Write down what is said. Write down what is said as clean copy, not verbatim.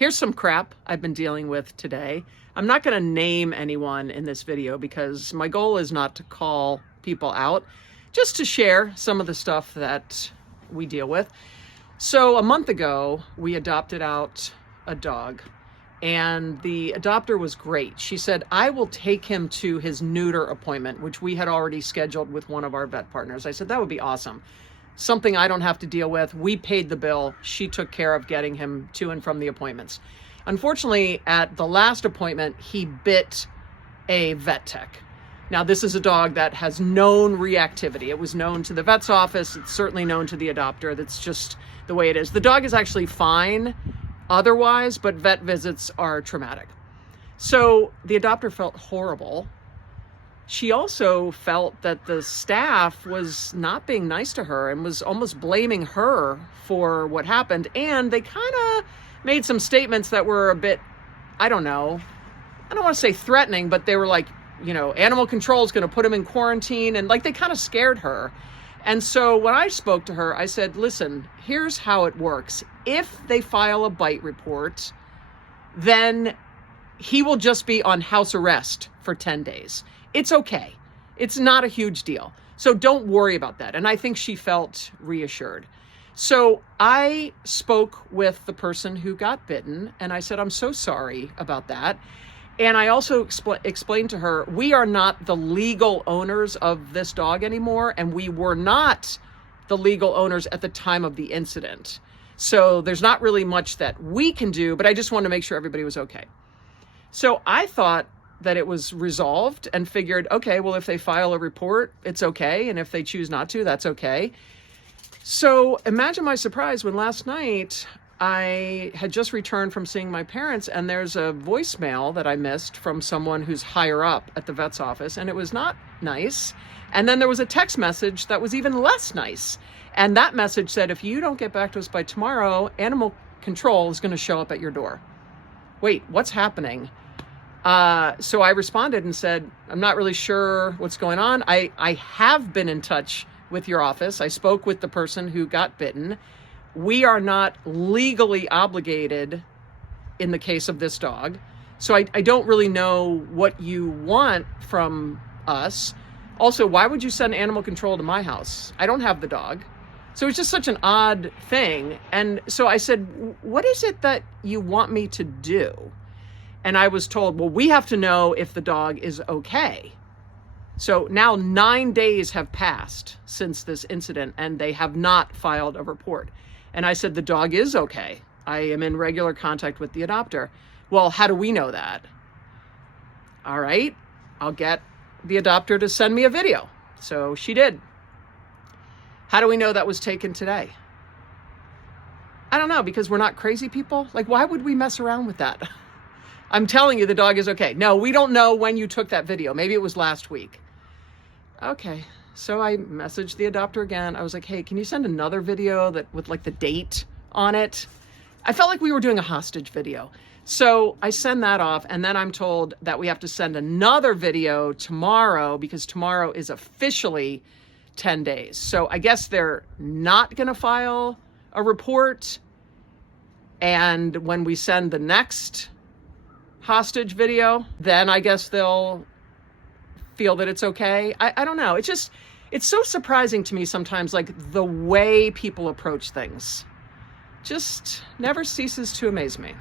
Here's some crap I've been dealing with today. I'm not going to name anyone in this video because my goal is not to call people out, just to share some of the stuff that we deal with. So a month ago, we adopted out a dog, and the adopter was great. She said, I will take him to his neuter appointment, which we had already scheduled with one of our vet partners. I said, that would be awesome. Something I don't have to deal with. We paid the bill. She took care of getting him to and from the appointments. Unfortunately, at the last appointment, he bit a vet tech. Now, this is a dog that has known reactivity. It was known to the vet's office. It's certainly known to the adopter. That's just the way it is. The dog is actually fine otherwise, but vet visits are traumatic. So the adopter felt horrible. She also felt that the staff was not being nice to her and was almost blaming her for what happened. And they kind of made some statements that were a bit, I don't want to say threatening, but they were like, animal control is going to put him in quarantine. And like, they kind of scared her. And so when I spoke to her, I said, listen, here's how it works. If they file a bite report, then he will just be on house arrest for 10 days. It's okay. It's not a huge deal. So don't worry about that. And I think she felt reassured. So I spoke with the person who got bitten, and I said, I'm so sorry about that. And I also explained to her, we are not the legal owners of this dog anymore, and we were not the legal owners at the time of the incident. So there's not really much that we can do, but I just wanted to make sure everybody was okay. So I thought that it was resolved and figured, okay, well, if they file a report, it's okay. And if they choose not to, that's okay. So imagine my surprise when last night I had just returned from seeing my parents, and there's a voicemail that I missed from someone who's higher up at the vet's office, and it was not nice. And then there was a text message that was even less nice. And that message said, if you don't get back to us by tomorrow, animal control is going to show up at your door. Wait, what's happening? So I responded and said, I'm not really sure what's going on. I have been in touch with your office. I spoke with the person who got bitten. We are not legally obligated in the case of this dog. So I don't really know what you want from us. Also, why would you send animal control to my house? I don't have the dog. So it's just such an odd thing. And so I said, what is it that you want me to do? And I was told, well, we have to know if the dog is okay. So now 9 days have passed since this incident, and they have not filed a report. And I said, the dog is okay. I am in regular contact with the adopter. Well, how do we know that? All right, I'll get the adopter to send me a video. So she did. How do we know that was taken today? I don't know, because we're not crazy people. Like, why would we mess around with that? I'm telling you, the dog is okay. No, we don't know when you took that video. Maybe it was last week. Okay. So I messaged the adopter again. I was like, hey, can you send another video that with like the date on it? I felt like we were doing a hostage video. So I send that off, and then I'm told that we have to send another video tomorrow because tomorrow is officially 10 days. So I guess they're not going to file a report. And when we send the next hostage video, then I guess they'll feel that it's okay. I don't know. It's so surprising to me sometimes, like the way people approach things just never ceases to amaze me.